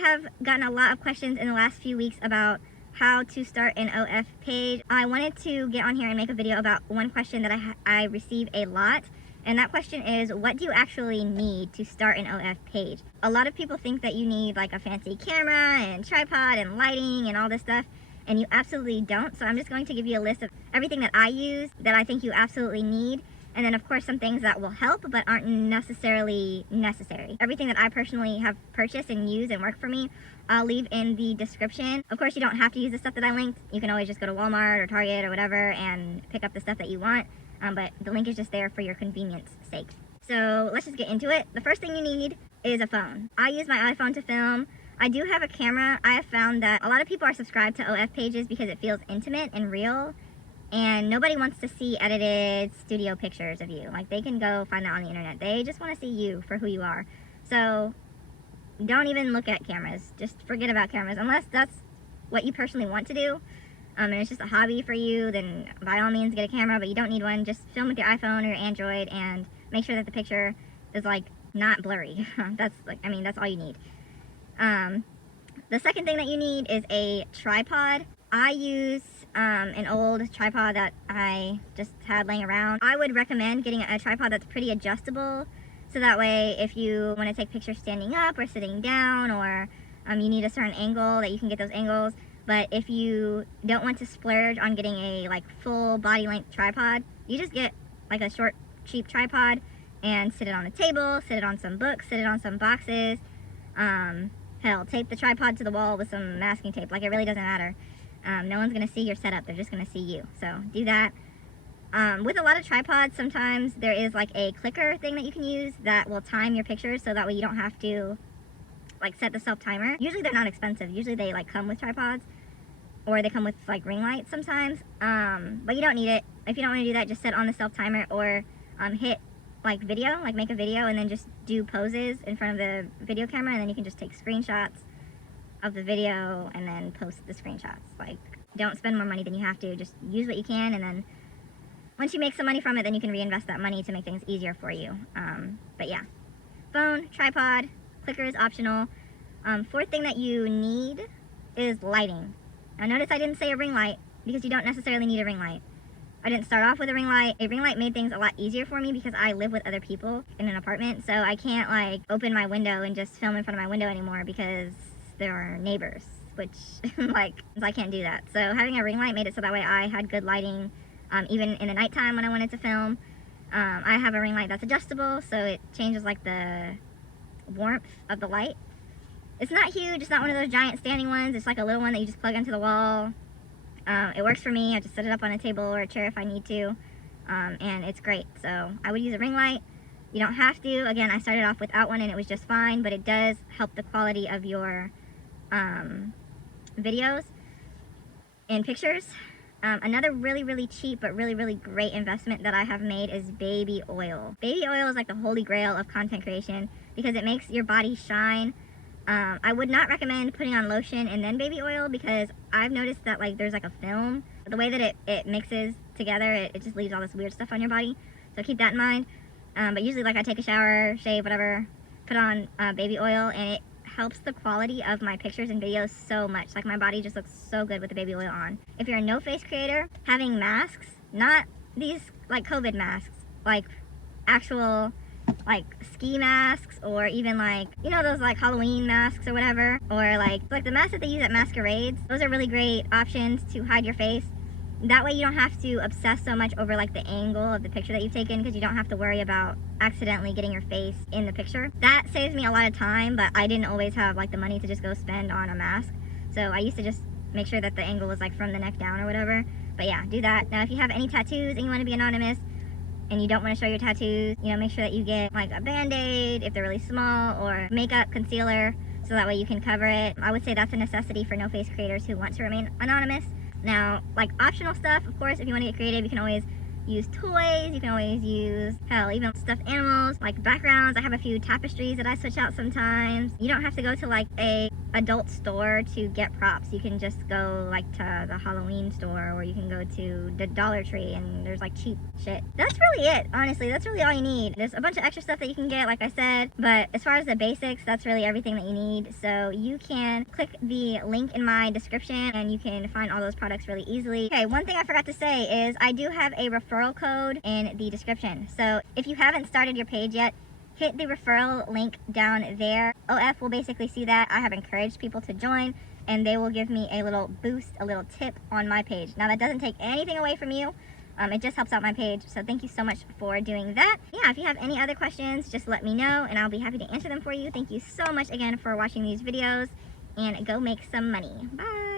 have gotten a lot of questions in the last few weeks about how to start an OF page. I wanted to get on here and make a video about one question that I receive a lot, and that question is, what do you actually need to start an OF page? A lot of people think that you need like a fancy camera and tripod and lighting and all this stuff, and you absolutely don't. So I'm just going to give you a list of everything that I use that I think you absolutely need, and then of course some things that will help but aren't necessarily necessary. Everything that I personally have purchased and used and worked for me, I'll leave in the description. Of course, you don't have to use the stuff that I linked. You can always just go to Walmart or Target or whatever and pick up the stuff that you want, but the link is just there for your convenience sake. So let's just get into it. The first thing you need is a phone. I use my iPhone to film. I do have a camera. I have found that a lot of people are subscribed to OF pages because it feels intimate and real, and nobody wants to see edited studio pictures of you. Like, they can go find that on the internet. They just want to see you for who you are. So don't even look at cameras. Just forget about cameras. Unless that's what you personally want to do, and it's just a hobby for you, then by all means get a camera, but you don't need one. Just film with your iPhone or your Android and make sure that the picture is like not blurry. That's all you need. The second thing that you need is a tripod. I use an old tripod that I just had laying around. I would recommend getting a tripod that's pretty adjustable, so that way if you want to take pictures standing up or sitting down, or you need a certain angle, that you can get those angles. But if you don't want to splurge on getting a like full body length tripod, you just get like a short cheap tripod and sit it on a table, sit it on some books, sit it on some boxes. Hell, tape the tripod to the wall with some masking tape. Like, it really doesn't matter. No one's gonna see your setup, they're just gonna see you. So do that. With a lot of tripods, sometimes there is like a clicker thing that you can use that will time your pictures, so that way you don't have to like set the self timer. Usually they're not expensive. Usually they like come with tripods, or they come with like ring lights sometimes. But you don't need it. If you don't want to do that, just set on the self timer, or hit like video, like make a video and then just do poses in front of the video camera, and then you can just take screenshots of the video and then post the screenshots. Like, don't spend more money than you have to. Just use what you can, and then once you make some money from it, then you can reinvest that money to make things easier for you. But yeah, phone, tripod, clicker is optional. Fourth thing that you need is lighting. Now notice I didn't say a ring light, because you don't necessarily need a ring light. I didn't start off with a ring light. A ring light made things a lot easier for me because I live with other people in an apartment, so I can't like open my window and just film in front of my window anymore because there are neighbors, which like, I can't do that. So having a ring light made it so that way I had good lighting, even in the nighttime when I wanted to film. I have a ring light that's adjustable, so it changes like the warmth of the light. It's not huge, it's not one of those giant standing ones. It's like a little one that you just plug into the wall. It works for me. I just set it up on a table or a chair if I need to, and it's great. So I would use a ring light. You don't have to. Again, I started off without one and it was just fine, but it does help the quality of your videos and pictures. Another really cheap but really great investment that I have made is baby oil. Baby oil is like the holy grail of content creation because it makes your body shine. I would not recommend putting on lotion and then baby oil, because I've noticed that like there's like a film. The way that it mixes together, it just leaves all this weird stuff on your body. So keep that in mind. But usually like I take a shower, shave, whatever, put on baby oil, and it helps the quality of my pictures and videos so much. Like, my body just looks so good with the baby oil on. If you're a no face creator, having masks, not these like COVID masks, like actual like ski masks, or even like, you know, those like Halloween masks or whatever, or like the masks that they use at masquerades. Those are really great options to hide your face. That way you don't have to obsess so much over like the angle of the picture that you've taken, because you don't have to worry about accidentally getting your face in the picture. That saves me a lot of time, but I didn't always have like the money to just go spend on a mask. So I used to just make sure that the angle was like from the neck down or whatever. But yeah, do that. Now if you have any tattoos and you want to be anonymous, and you don't want to show your tattoos, you know, make sure that you get like a band-aid if they're really small, or makeup, concealer, so that way you can cover it. I would say that's a necessity for no-face creators who want to remain anonymous. Now, like optional stuff, of course, if you want to get creative, you can always use toys, you can always use, hell, even stuffed animals, like backgrounds. I have a few tapestries that I switch out sometimes. You don't have to go to like a adult store to get props. You can just go like to the Halloween store, or you can go to the Dollar Tree and there's like cheap shit. That's really it, honestly. That's really all you need. There's a bunch of extra stuff that you can get, like I said, but as far as the basics, that's really everything that you need. So you can click the link in my description and you can find all those products really easily. Okay, one thing I forgot to say is I do have a referral code in the description. So if you haven't started your page yet, hit the referral link down there. OF will basically see that. I have encouraged people to join and they will give me a little boost, a little tip on my page. Now that doesn't take anything away from you. It just helps out my page. So thank you so much for doing that. Yeah, if you have any other questions, just let me know and I'll be happy to answer them for you. Thank you so much again for watching these videos, and go make some money. Bye.